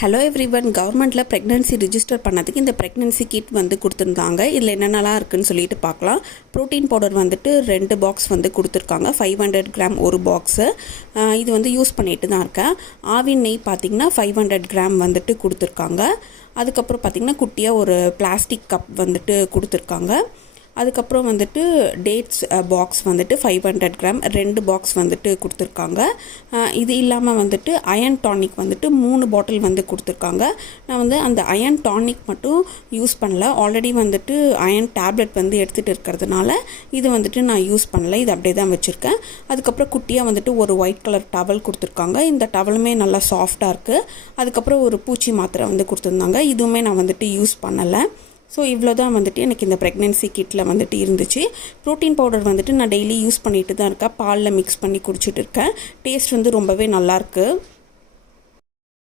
Hello everyone, கவர்மெண்ட்டில் pregnancy register பண்ணதுக்கு இந்த ப்ரெக்னன்சி கிட் வந்து கொடுத்துருந்தாங்க. இதில் என்னென்னலாம் இருக்குதுன்னு சொல்லிட்டு பார்க்கலாம். ப்ரோட்டீன் பவுடர் வந்துட்டு 2 பாக்ஸ் வந்து கொடுத்துருக்காங்க. 500 கிராம் ஒரு பாக்ஸு. இது வந்து யூஸ் பண்ணிட்டு தான் இருக்கேன். ஆவின் நெய் பார்த்திங்கன்னா 500 கிராம் வந்துட்டு கொடுத்துருக்காங்க. அதுக்கப்புறம் பார்த்திங்கன்னா குட்டியாக ஒரு பிளாஸ்டிக் கப் வந்துட்டு கொடுத்துருக்காங்க. அதுக்கப்புறம் வந்துட்டு டேட்ஸ் பாக்ஸ் வந்துட்டு 500 கிராம் 2 பாக்ஸ் வந்துட்டு கொடுத்துருக்காங்க. இது இல்லாமல் வந்துட்டு அயன் டானிக் வந்துட்டு 3 பாட்டில் வந்து கொடுத்துருக்காங்க. நான் வந்து அந்த அயன் டானிக் மட்டும் யூஸ் பண்ணல. ஆல்ரெடி வந்துட்டு அயன் டேப்லெட் வந்து எடுத்துகிட்டு இருக்கிறதுனால இது வந்துட்டு நான் யூஸ் பண்ணல. இது அப்படியே தான் வச்சுருக்கேன். அதுக்கப்புறம் குட்டியாக வந்துட்டு ஒரு ஒயிட் கலர் டவல் கொடுத்துருக்காங்க. இந்த டவலுமே நல்லா சாஃப்டாக இருக்குது. அதுக்கப்புறம் ஒரு பூச்சி மாத்திரை வந்து கொடுத்துருந்தாங்க. இதுவுமே நான் வந்துட்டு யூஸ் பண்ணலை. ஸோ இவ்வளோ தான் வந்துட்டு எனக்கு இந்த ப்ரெக்னென்சி கிட்டில் வந்துட்டு இருந்துச்சு. ப்ரோட்டீன் பவுடர் வந்துட்டு நான் டெய்லி யூஸ் பண்ணிட்டு தான் இருக்கேன். பாலில் மிக்ஸ் பண்ணி குடிச்சிட்டு இருக்கேன். டேஸ்ட் வந்து ரொம்பவே நல்லாயிருக்கு.